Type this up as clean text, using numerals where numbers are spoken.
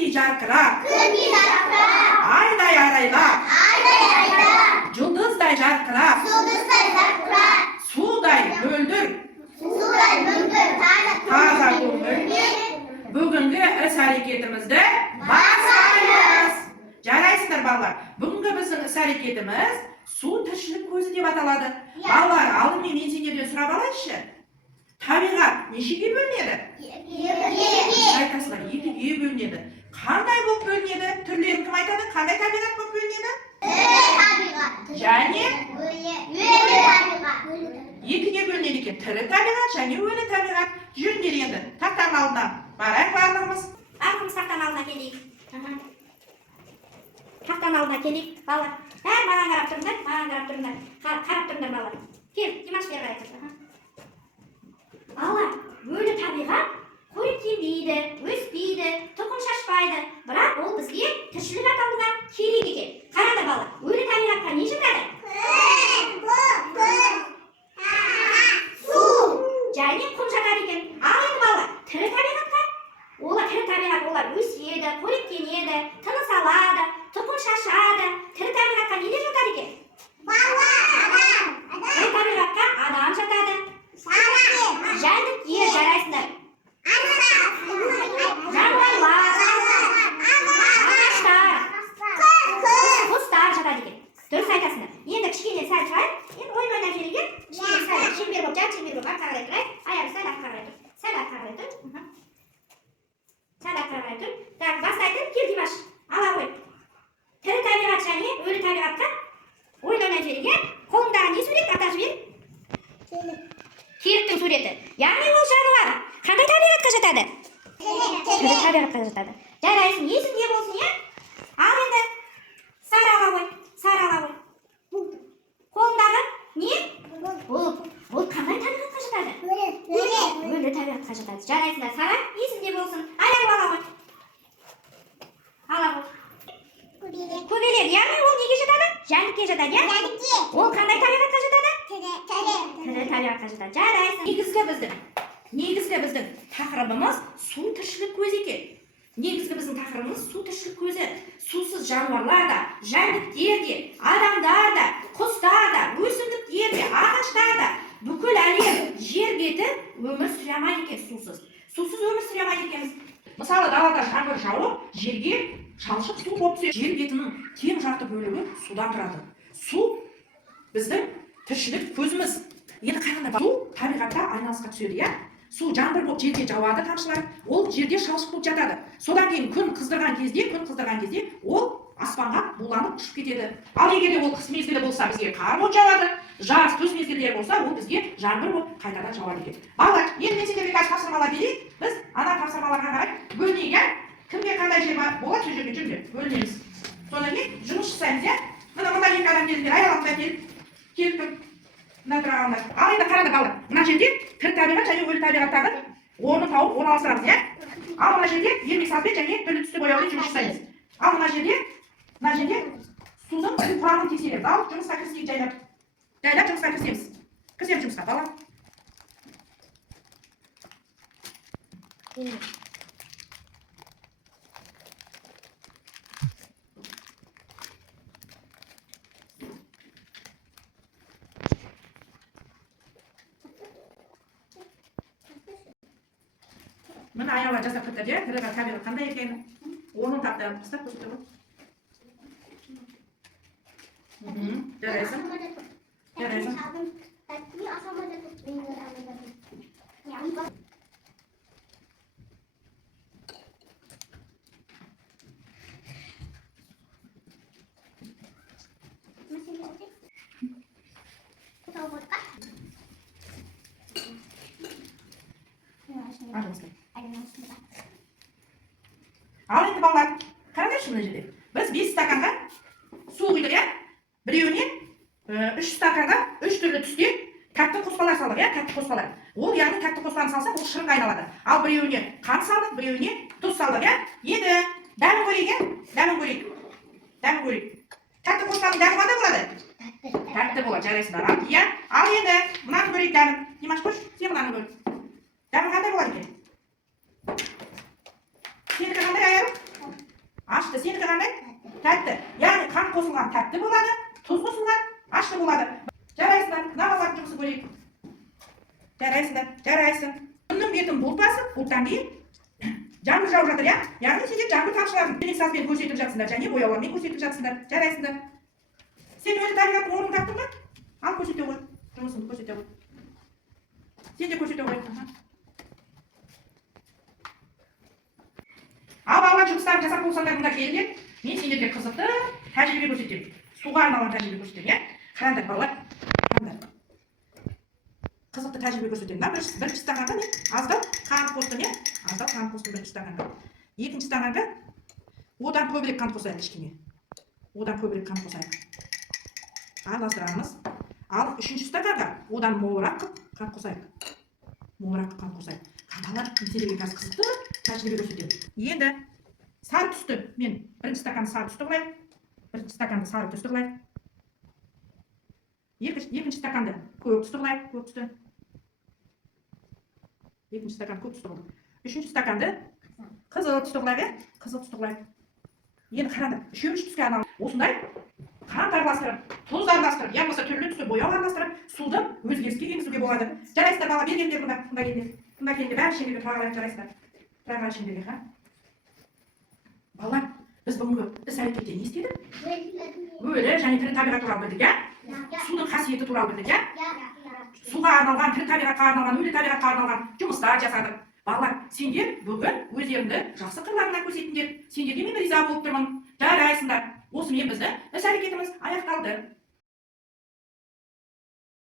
Күндей жарқырап, айдай арайлап, жұлдыздай жарқырап, судай мөлдір, таза көңіл. Бүгінгі іс-әрекетімізді бастаймыз. Жарайсыздар балалар. Бүгінгі біздің іс-әрекетіміз су тіршілік көзі деп аталады. Балалар, алдымен мен сендерден сұрап алайыншы. Табиғат нешеге бөлінеді? Айтасыздар, екіге бөлінеді. Қандай болып бөлінеді? Түрлерін кім айтады? Қандай табиғат болып бөлінеді? Және екіге бөлінеді екен. Тірі табиғат және өлі табиғат. Жүріңдер енді. Тақтаның алдына барайық барлығымыз. Барлығымыз тақтаның алдына келейік. Тақтаның алдына келейік, балалар. Маған қарап тұрыңдар, қарап тұрыңдар балалар. Кел, Димаш бері қарай тұр. Балалар, өлі табиғат қойып кембейді, өспейді, тұқым шашпайды. Бірақ ол бізге тіршілік аталуға керек екен. Қараңдар балалар, өлі табиғатқа не жатады? Су және құм жатады екен. Ал енді балалар, тірі табиғатқа? Тірі табиғат олар өседі, қоректенеді, тыныс алады, тұқым шашады. Тірі табиғатқа нелер жатады екен? Тірі табиғатқа адам жатады. Жәндік ер жарайсыңдар. Жануарлар, ағаштар, құстар жатады екен. Дұрыс айтасыңдар. Енді кішкене сәл тұрайық. Енді ойын ойнап жүрейік. Кішкене сәл шеңбер болып, жан шеңбер болып артқа қарай тұрайық. Аяғы сәл артқа қарай тұр. Сәл артқа қарай тұр. Сәл артқа қарай тұр. Так, бастайтын. Кел, Димаш. Ала ғой. Тірі табиғат және өлі табиғатқа ойын ойнап жүрейік. Қолыңдағы не сурет? Ата жібер. Керіктің суреті. Яғни ол жануар. Қандай табиғатқа жатады? Тірі табиғатқа жатады. Жарайсың, есіңде болсын, е? Ал енді сары ала ғой. Сары ала ғой. Қолындағы не? Бұл қандай табиғатқа жатады? Өлі табиғатқа жатады. Жарайсыңдар, сары, есіңде болсын. Аяғы ала ғой. Ала ғой. Көбелек, яғни ол неге жатады? Жәндікке жатады, е? Ол қандай табиғатқа жатады? Тірі табиғатқа жатады. Жарайсың. Негізгі біздің тақырыбымыз су тіршілік көзі екен. Негізгі біздің тақырыбымыз су тіршілік көзі. Сусыз жануарлар да, жәндіктер де, адамдар да, құстар да, өсімдіктер де, ағаштар да, бүкіл әлем жер беті өмір сүре алмайды екен сусыз. Сусыз өмір сүре алмайды екенбіз. Мысалы, далада жаңбыр жауып, жерге шалшық су болып түседі. Жер бетінің тең жарты бөлігі судан тұрады. Су біздің тіршілік көзіміз. Енді қараңдар, су табиғатта айналысқа түседі, иә? Су жаңбыр болып жерге жауады, тамшылар. Ол жерде шалшық болып жатады. Содан кейін күн қыздырған кезде, ол аспанға буланып ұшып кетеді. Ал егер де ол қыс мезгілі болса, бізге қар болып жауады. Жаз, күз мезгілдері болса, ол бізге жаңбыр болып қайтадан жауады екен. Балалар, енді мен сендерге қазір тапсырмалар берейін. Біз ана тапсырмаларға қарай бөлінейік, иә? Кімге қандай жер болады, сол жерге жүріңдер, бөлінеміз. Содан кейін жұмыс жасаймыз, иә? Мына екі адам келіңдер, аяғымызға келіп тұр. Мына тұрағандар. Ал енді қараңдар балалар. Мына жерде тірі табиғат және өлі табиғаттардың орнын тауып орналастырамыз, иә? Ал мына жерде ермек салтпен және түрлі түсті бояумен жұмыс жасаймыз. Ал мына жерде судың құрамын тексереміз. Ал жұмысқа кірісейік жайлап. Жайлап жұмысқа кірісеміз. Кірісеміз жұмысқа, балалар. Мына аялар жасап кетті, де, тірі табиғат қандай екенін. Оның таптарын қыстап көрсетті ғой. Жарайсың. Ал енді балалар, қараңдаршы мына жерде. Біз 5 стаканға су құйдық, иә? Біреуіне 3 стаканға 3 түрлі түсте тәтті қоспалар салдық, иә? Тәтті қоспалар. Ол яғни тәтті қоспаны салсақ, ол шырынға айналады. Ал біреуіне қант салдық, біреуіне тұз салдық, иә? Енді дәмін көрейік, иә? Дәмін көрейік. Тәтті қоспаның дәмі қандай болады? Тәтті болады, жарайсыңдар, иә? Ал енді мынаны көрейік дәмін. Димаш, көрші, сен мынаны көр. Дәмі қандай болады екен? Сенікі қандай аяғым? ашты. Seniki qanday? Tatti. Ya'ni qand qo'shilgan tatti bo'ladi, tuz qo'shilgan ashli bo'ladi. Jaraysizlar, navalarni жұмысы ko'raylik. Jaraysin. Bunun betim bulpası, bulptan keyin жаңбыр жауып жатыр, ya. Яғни сендер жаңбыр тамшыларын терең сазбен көрсетіп жатсыңдар, және бояулармен көрсетіп жатсыңдар. Жарайсыңдар. Сен өзі табиғаттың орнын таптың ба? Ал көрсете ғой. Жұмысын көрсете ғой. Сен де көрсете ғой. Ал балалар жұмыстарын жасап болсаңдар мұнда келіңдер. Мен сендерге қызықты тәжірибе көрсетемін. Суға арналған тәжірибе көрсетемін, ya. Қараңдар балалар. Қараңдар. Қызықты тәжірибе көрсетемін. Бірінші стақанға мен аздап қант қостым, ya. Аздап қант қостым бірінші стақанға. Екінші стақанға одан көбірек қант қосайық кішкене. Одан көбірек қант қосайық. Араластырамыз. Ал үшінші стақанға одан молырақ қант қосайық. Молырақ қант қосайық. Балалар, сендерге қазір қызықты тәжірибе көрсетемін. Енді сары түсті мен бірінші стаканды сары түсті қылайық. Бірінші стаканды сары түсті қылайық. Екінші стаканды көк түсті қылайық, көк түсті. Екінші стакан көк түсті қылайық. Үшінші стаканды қызыл түсті қылайық, қызыл түсті қылайық. Енді қараңдар, үшінші түске арналған осындай қант араластырып, тұз араластырып, я болмаса түрлі түсті бояу араластырып, суды өзгеріске енгізуге болады. Жарайсыздар бала, бергендер мұнда келіңдер. Мұнда келіңдер, бәрі шеңберге тұра қалайық, жарайсыздар. Тұра қалайық шеңберге, ха? Балалар, біз бүгінгі іс-әрекетте не істедік? Өлі және тірі табиғат туралы білдік, я? Судың қасиеті туралы білдік, я? Суға арналған, тірі табиғатқа арналған, өлі табиғатқа арналған жұмыстар жасадық. Балалар, сендер бүгін өздеріңді жақсы қырларына көрсетіңдер. Сендерге мен риза болып тұрмын. Жарайсыңдар. Осымен біздің іс-әрекетіміз аяқталды.